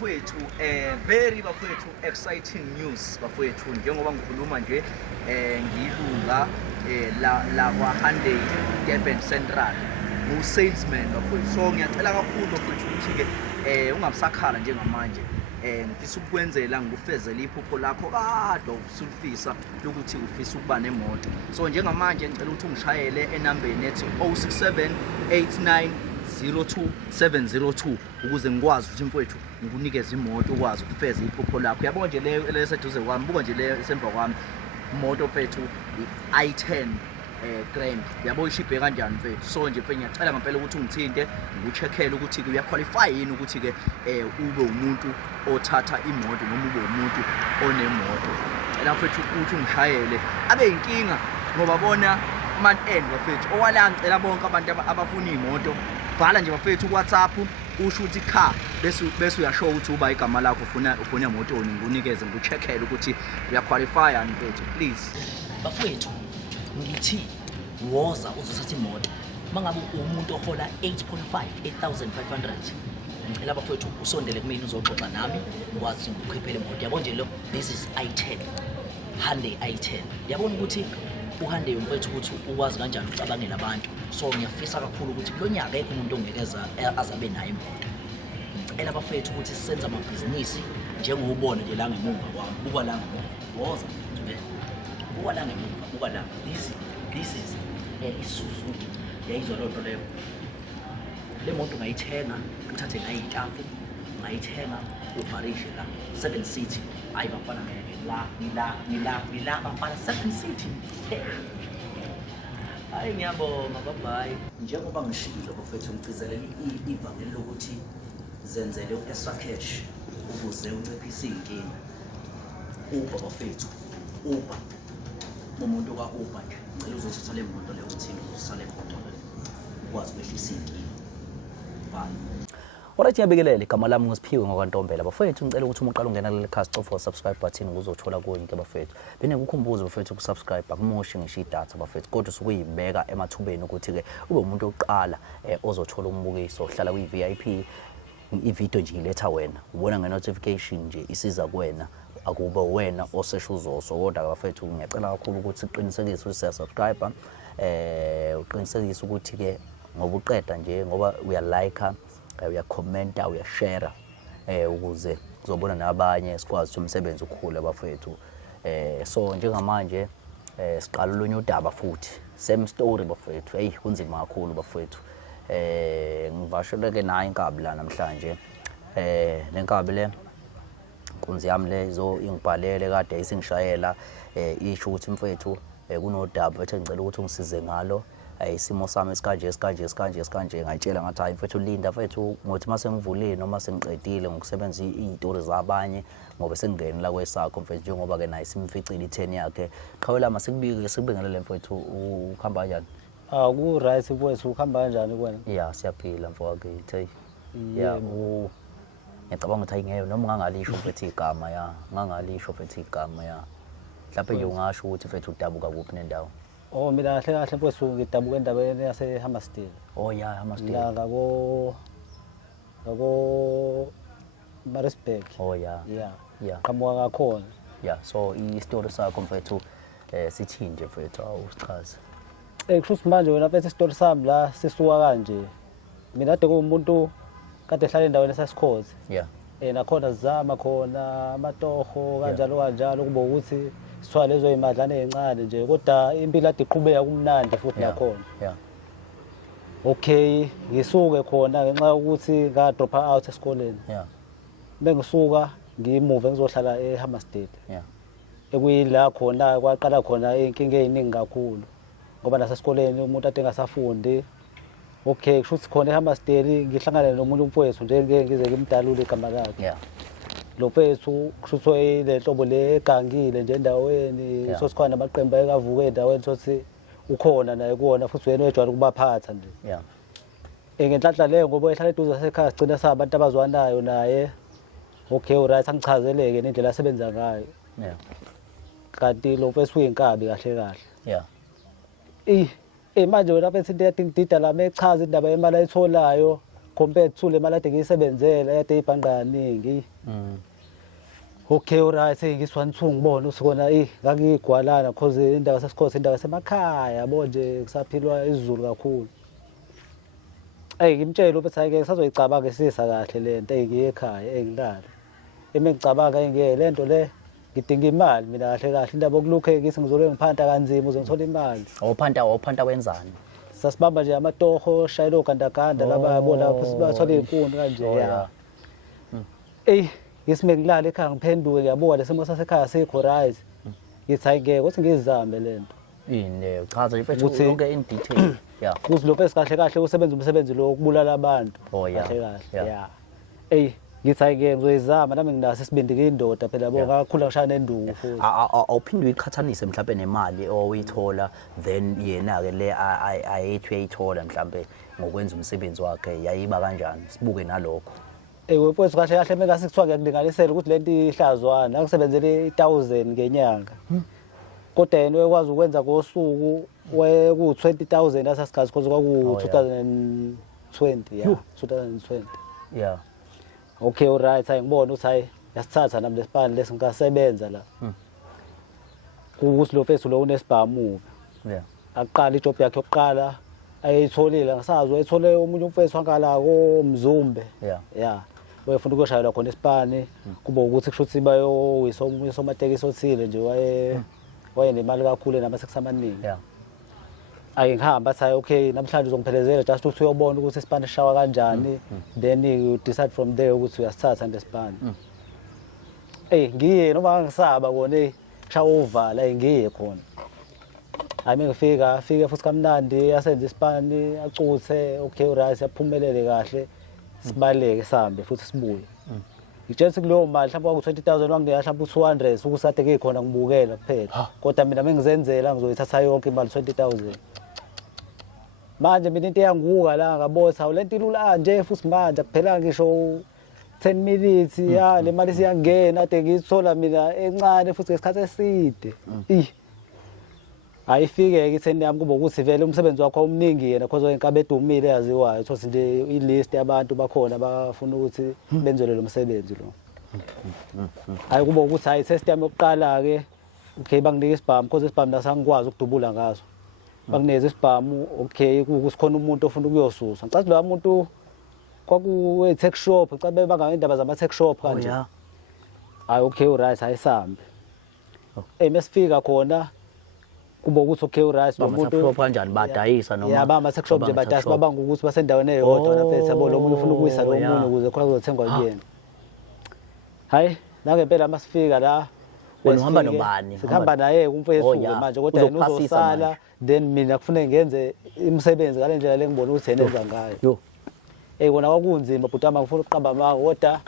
bafowethu very bafowethu exciting news bafowethu njengoba ngikhuluma nje ngilunga la kwa Hyundai Durban Central salesman bafowethu. So ngiyacela kakhulu bafowethu ukuthi ke ungamsakhala njengamanje ngifisa ukukwenzela ngikufezele iphupho lakho kade usulifisa lokuthi ufisa ukuba nemoto. So njengamanje ngicela ukuthi ungishayele enambeni ethi 0678902702 ukuze ngikwazi ukuthi mfowethu ngikunikeze imoto ukwazi ukufeza iphupho lakho. Yabona nje leyo leseduze kwami, buka nje leyo esemva kwami, imoto mfowethu i10 grand. Yabo ishibhe kanjani mfethu. So nje mfethu ngiyacela ngempela ukuthi ungithinte ngikucheckele ukuthi ke uyaqualify yini ukuthi ke ube umuntu othatha imoto noma ube umuntu onemoto. Ela mfethu ukuthi ungishayele abe inkinga ngoba bona man end bafethu owala ngicela bonke abantu abafuna imoto bhala nje bafethu ku WhatsApp usho ukuthi car bese uyasho ukuthi uba igama lakho ufuna imoto nikunikeze ngikucheckele ukuthi uyaqualify yini mfethu. Please bafethu ngithi woza uzothatha imoto mangabe umuntu ohola 8,500 ngicela bafethu usondele kumina uzoxoxa nami ukwazi ukukhiphela imoto. Yabo nje lo this is i10 Hyundai i10. Yabona ukuthi uHyundai mfethu ukuthi ukwazi kanjani ukucabangela abantu. So ngiyafisa kakhulu ukuthi lo nyaka ekho umuntu ongekeza azabe nayo imoto. Ngicela bafethu ukuthi sisenze amabhizinisi njengobona nje la ngemuva kwami. Buka la ngemuva woza buka la ngemuva, buka la this is iSuzuki. Yayizwa lo nto leyo. Le moto ngayithenga uthathe ngayitafu ngayithenga uparishe la 7 seat. Hayi bafana ngila bafana 7 seat. Hayi ngiyabonga bye. Njengoba ngishilo bafethu ngicizelele ivangeli lokuthi zenzele extra cash ukuze unciphise inkinga. Uba bafethu uba umuntu ka Uber nje ngicela uzothatha le moto leyo uthini usale khona ukwazi ukwehlisa inkinga. Bye. Alright, ngiyabingelela igama lami ngosiphiwe ngokwantombela bafethu. Ngicela ukuthi uma uqala ungena kuleli khasi cofa subscribe button ukuze uthola konke bafethu. Bene ukukhumbuza bafethu ukusubscribe akumoshi ngisho idatha bafethu, kodwa usukuyibeka emathubeni ukuthi ke ube umuntu oqala ozothola umbukiso ohlala kwi VIP. Ivideo nje iletha wena, ubona nge-notification nje isiza kuwena, akuba wena osesha uzoso. Kodwa bafethu ngiyacela kakhulu ukuthi uqinisekise ukuthi siyasubscribe, uqinisekise ukuthi ke ngoba uqeda nje ngoba uyalike, uyakhomenta, uyashare ukuze kuzobona nabanye sikwazi ukuthi umsebenzi ukhule bafethu. So njengamanje siqala olunye udaba futhi same story bafethu. Hey kunzima kakhulu bafethu. Ngivashele ke nayo inkabi la namhlanje. Lenkabi le kunzi yami lezo ingibhalele kade isingishayela isho ukuthi mfethu kunodaba ethe ngicela ukuthi ungisize ngalo. Isimo sami esikanje ngayitshela ngathi hayi mfethu linda mfethu ngothi mase ngivulile noma sengiqedile ngokusebenza izitori zabanye ngoba sengingena la kwesakho mfethu njengoba ke naye simficile i10 yakhe. Qhawela masikubike sikubingelele mfethu ukhamba kanjani? Ku right mfethu ukhamba kanjani kuwena? Yeah siyaphila mfowethu. Hey yeah ngiyacabanga ukuthi ayingeyo noma ngangalisho mfethu igama ya ngangalisho mfethu igama ya mhlawumbe nje ungasho ukuthi mfethu udabuka kuphi nendawo. Oh mina kahle mfethu ngidabuka endaweni yase Hammersdale. Oh yeah Hammersdale. La ngako Maritzburg. Oh yeah. Yeah. Qhamuka kakhona. Yeah, so i-story sakho mfethu sithi nje mfethu awusichaze. Kusho manje wena mfethu i-story sami la sisuka kanje. Mina kade kuumuntu kade ehlala endaweni esasikhoze. Yeah. Nakhona zama khona amatoho kanjalo kuba ukuthi sithola lezo imadlana ezincane nje kodwa impilo ade iqhubeka kumnandi futhi nakhona. Yeah. Okay, ngisuke khona ngenxa ukuthi nga drop out esikoleni. Yeah. Bengisuka ngimove ngizohlala eHammersdale. Yeah. Ekuyila khona kwaqala khona inkinga eziningi kakhulu ngoba nasesikoleni umuntu ade engasafundi. Okay, kusho ukuthi khona eHammersdale ngihlangana nomuntu umfowethu nje ngize ngimdalule igama lakhe. Yeah. Lo mfethu kusho ukuthi le hlobo le egangile nje endaweni so sikhona amaqembu ayekavuka endaweni sothi ukhona naye kuona futhi wena ejwayele ukubaphatha nje. Yeah. Ngenhlanhla leyo ngoba ehlala eduze zasekhaya sigcina sabantu abazwanayo naye. Okay, alright angichazeleke nendlela asebenza ngayo. Yeah. Kanti lo mfethu uyinkabi kahle. Yeah. Manje wena mfethu into yadingidida la mechaza indaba yemali ayitholayo compared to le mali ade ngiyisebenzele ade ibhanqa kaningi. Okay, alright, ngiswanithunga ngibona usikona ngangigwalana cause indawo sasikhosi indawo semakhaya yabo nje kusaphilwa isiZulu kakhulu. Ngimtshela ukuthi hayi ke sazoyicabanga isisa kahle lento ngiye ekhaya ngilala. Ngicabanga lento le ngidinga imali mina kahle kahle indaba yokulukhe ngithi ngizole ngiphanta kanzima uze ngithole imali. Awuphanta wenzani? Sasibamba nje amatoho shayela ogandaganda laba yabo lapho sibathola izinkuni kanje ya. Ngisime ngilala ekhaya ngiphenduke ngiyabuka lesimo sasekhaya sikho right. Ngithi hayi ngeke ukuthi ngizame lento. Yini chaza mfethu yonke in detail. Yeah. Kuzilophe kahle kahle usebenza umsebenzi lo ukubulala abantu. Kahle kahle. Yeah. Ngithi hayi ngeke ngizoyizama nami nginaso isibindi kuyindoda phela yabo ngakhula ngishaya nenduku futhi. Awuphinde uyiqhathanise mhlawumbe nemali oyithola then yena ke le ayethu uyayithola mhlawumbe ngokwenza umsebenzi wakhe yayiba kanjani sibuke nalokho. Wemfowethu kahle kahle mengase kuthiwa ngiyakulinganisela ukuthi lento ihlazwana akusebenzele 1000 ngenyanga. Kodwa yena uyakwazi ukwenza ngosuku ku 20000 asasikhathi because kwaku 2020 yeah 2020. Yeah. Okay, alright, hayi ngibona ukuthi hayi yasithatha nami lesipani lesi ngikasebenza la. Kusilofesu lo unesibhamu. Yeah. Aqala ijob yakhe yokuqala ayitholile ngasazi wayethole umunye umfethu wangala ko Mzumbe. Yeah. Yeah. Wayefuna ukushayela khona isipani kuba ukuthi kushuthi bayo wisomatekisi othile nje wayenemali kakhulu nama-6 amaningi. Yeah. Ngihamba athi okay namhlanje uzongiphelezela just ukuthi uyobona ukuthi isipani sishawa kanjani then you decide from there ukuthi uyasithatha lesipani. Ngiye noma ngisaba kona shaya uvala ngiye khona. Hayi mengifika futhi kamnandi yasenza isipani acuthe okay right yaphumelele kahle sibaleke sihambe futhi sibuye. Ngitshela kuleyo mali mhlawumbe kwaku 20000 wanginika mhlawumbe 200 ukusade ngikhona ngibukela kuphela. Kodwa mina mengizenzela ngizoyithatha yonke imali 20000. Manje mina into yanguka la ngabotha lento ilula nje futhi manje kuphela ngisho 10 minutes ya le mali siyangena ade ngithola mina encane futhi ngesikhathi eside. Ayifike ke itheni yami kuba ukuthi vele umsebenzi wakho omningi yena because wenkabe edumile yaziwayo thothi nje ilist yabantu bakhona bafuna ukuthi benzelwe lo msebenzi lo. Hayi kuba ukuthi hayi test yami yokuqala ke okay banginika isibhamu because isibhamu nasangikwazi ukudubula ngaso. Bangineza isibhamu okay kusikhona umuntu ofuna ukuyosusa. Ngicathi lo muntu kwaku tech shop cabe banga indaba zama tech shop kanje. Hayi okay alright hayisambe. Mesifika khona kuba ukuthi okay alright lo muntu kanjani badayisa noma yabamba tech shop nje badayisa babanga ukuthi basendaweni eyodwa lapha yabo lo muntu ufuna ukuyisa lo muntu ukuze kwazi ukuthengwa kuyena. Hayi ngempela masifika la wena uhamba nobani? Sikhamba naye umfethu manje kodwa yena uzosala then mina kufanele ngenze imisebenzi ngale ndlela lengibona ukuthi yena enza ngayo. Kona kwakunzima butama ngifuna ukuqamba amanga kodwa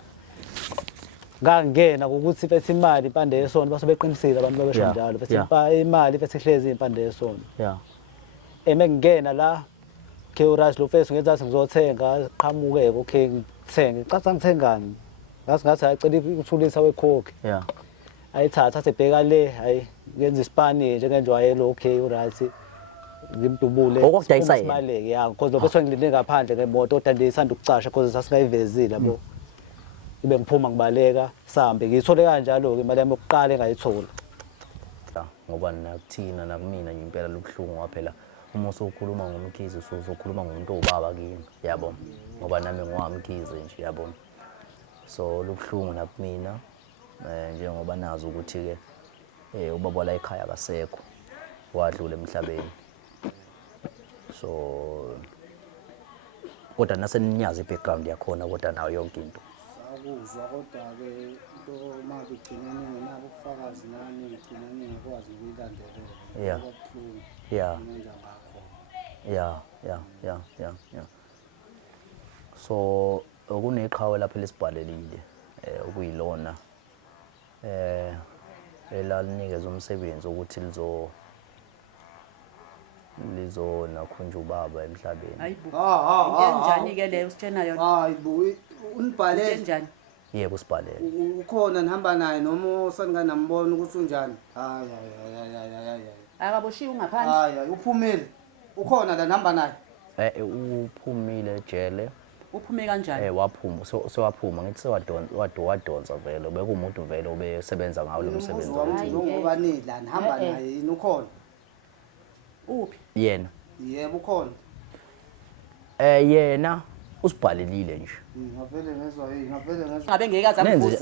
ngangena ukuthi bethi imali impande yesonto basebeqinisile abantu babesho njalo bethi imali bethi hlezi impande yesonto. Yeah. Mengingena la Keuras lo face ngezathi ngizothenga qhamuke okay ngithenge ngicatha ngithengani ngathi acela ukuthulisa wekhokhi. Yeah. Ayithatha asebheka le hayi ngenza isipani nje ngenjwayelo okay alright ngimdubule okudayisa imali ya because lo bese ngilinde ngaphandle ngemoto kodwa ndisanda ukucasha because sasingayivezile yabo. Ibe ngiphuma ngibaleka sihambe ngiyithole kanjalo ke imali yami yokuqala engayithola. Ngoba nakuthina nakumina nje impela lobuhlungu phela uma usukhuluma ngomkhizi usukhuluma ngomuntu obaba kimi yabo ngoba nami ngowamkhizi nje yabo. So lobuhlungu nakumina njengoba nazi ukuthi ke ubaba la ekhaya akasekho wadlula emhlabeni. So kodwa naseninyazi i-background yakhona kodwa nayo yonke into akuzwa kodwa ke into manje ugcina ningenabo ubufakazi nani ugcina ningekwazi ukuyilandelela. Yeah. So kuneqhawe lapha lesibhalelile okuyilona elalinikeza umsebenzi ukuthi lizona khunja ubaba emhlabeni. Kanjani ke leyo sitshena yona? Hayi bu unibhalele kanjani? Yebo sibhalele. Ukhona nihamba naye noma usanganambona ukuthi unjani? Hayi. Akaboshiya ungaphandle. Hayi uphumile. Ukhona la nihamba naye? Uphumile ejele uphume kanjani waphuma sewaphuma ngithi wadonsa vele bekuwumuntu vele obesebenza ngawo lo msebenzi Wami njengoba nidla nihamba naye yini ukhona? uphi yena Yebo ukhona. yena usibhalelile nje Ngavele ngezwa ngabe ngeke aze amvuze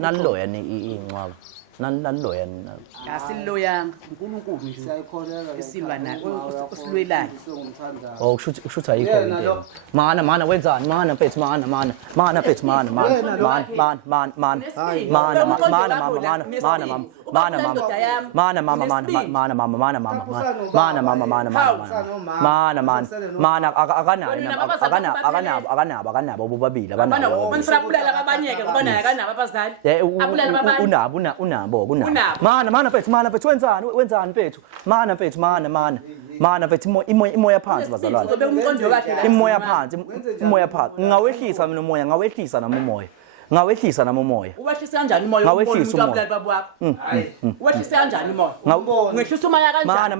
naliloya incwaba naliloya asiloyanga uNkulunkulu nje siyayikholela isilwa naye usilwelayo kushuthi ayikho into mana wenzani mana mfethu mana mfethu mana akanabo bobabili abanabo manifrapulela babanyeke ngoba naye akanabo abazali abulela babanye unabo mana mfethu wenzani mfethu mana mfethu mana mfethu imoya phansi bazalwane ube umqondo wakhe la imoya phansi ngawehlisa mina umoya ngawehlisa nami umoya uwehlisa kanjani umoya Ngawehlisa umuntu abulali babo wakho uwehlisa kanjani umoya ngehlisa umoya kanjani mana